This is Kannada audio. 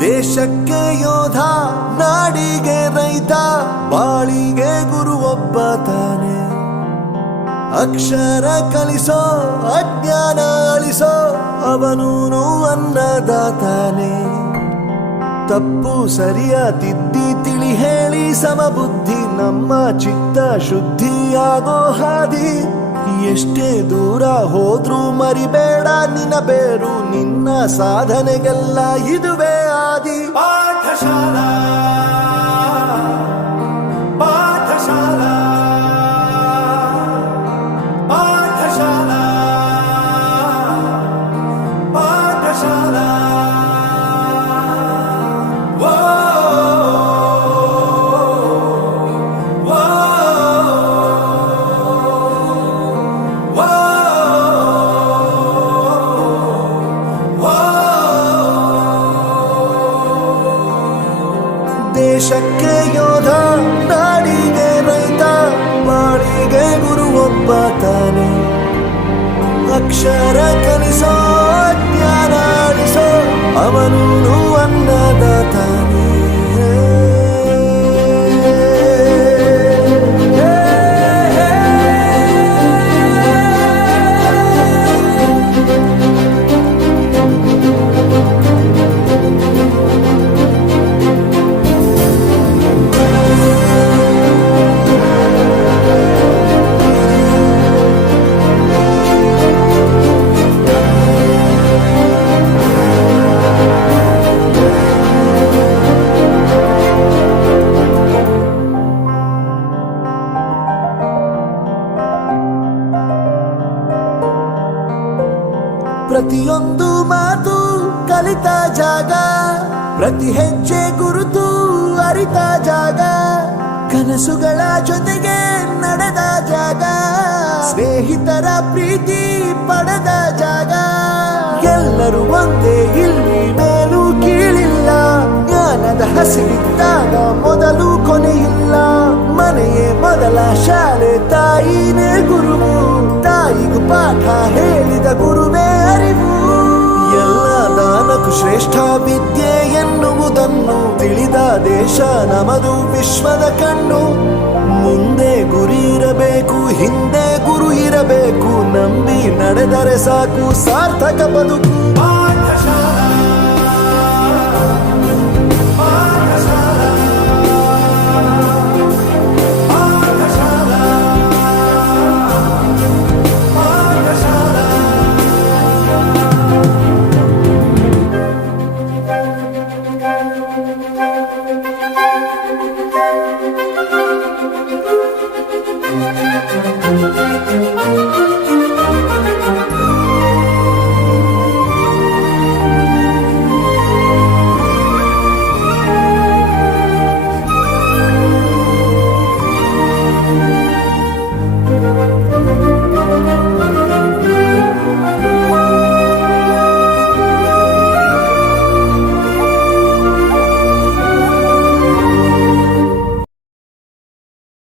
ದೇಶಕ್ಕೆ ಯೋಧ, ನಾಡಿಗೆ ರೈತ, ಬಾಳಿಗೆ ಗುರು ಒಬ್ಬ ತಾನೆ. ಅಕ್ಷರ ಕಲಿಸೋ, ಅಜ್ಞಾನ ಅಳಿಸೋ, ಅವನೂನು ಅನ್ನದಾತಾನೆ. ತಪ್ಪು ಸರಿಯ ತಿದ್ದಿ ತಿಳಿ ಹೇಳಿ ಸಮಬುದ್ಧಿ, ನಮ್ಮ ಚಿತ್ತ ಶುದ್ಧಿಯಾಗೋ ಹಾದಿ. ಎಷ್ಟೇ ದೂರ ಹೋದ್ರೂ ಮರಿಬೇಡ ನಿನ್ನ ಬೇರು, ನಿನ್ನ ಸಾಧನೆಗೆಲ್ಲ ಇದುವೇ ಆದಿ. ಪಾಠಶಾಲಾ ಪಾಠಶಾಲಾ ಪಾಠಶಾಲಾ ಪಾಠಶಾಲಾ. ದೇಶಕ್ಕೆ ಯೋಧ, ನಾಡಿಗೆ ರೈತ, ಬಾಳಿಗೆ ಗುರು ಒಬ್ಬ ತಾನೆ. ಅಕ್ಷರ ಕಲಿಸೋ, ಜ್ಞಾನ ಅಳಿಸೋ, ಅವನೂನು ಅನ್ನದಾತಾನೆ. ಪ್ರತಿಯೊಂದು ಮಾತು ಕಲಿತ ಜಾಗ, ಪ್ರತಿ ಹೆಜ್ಜೆ ಗುರುತು ಅರಿತ ಜಾಗ, ಕನಸುಗಳ ಜೊತೆಗೆ ನಡೆದ ಜಾಗ, ಸ್ನೇಹಿತರ ಪ್ರೀತಿ ಪಡೆದ ಜಾಗ. ಎಲ್ಲರೂ ಒಂದೇ, ಇಲ್ಲಿ ಮೇಲೂ ಕೀಳಿಲ್ಲ, ಜ್ಞಾನದ ಹಸಿರಿದ್ದಾಗ ಮೊದಲು ಕೊನೆಯಿಲ್ಲ. ಮನೆಯೇ ಮೊದಲ ಶಾಲೆ, ತಾಯಿನೇ ಗುರುವು, ತಾಯಿಗೂ ಪಾಠ ಹೇಳಿದ ಗುರುವೇ ಅರಿವು. ಎಲ್ಲ ದಾನಕ್ಕೂ ಶ್ರೇಷ್ಠ ವಿದ್ಯೆ ಎನ್ನುವುದನ್ನು ತಿಳಿದ ದೇಶ ನಮದು, ವಿಶ್ವದ ಕಣ್ಣು. ಮುಂದೆ ಗುರಿ ಇರಬೇಕು, ಹಿಂದೆ ಗುರು ಇರಬೇಕು, ನಂಬಿ ನಡೆದರೆ ಸಾಕು ಸಾರ್ಥಕ ಬದುಕು.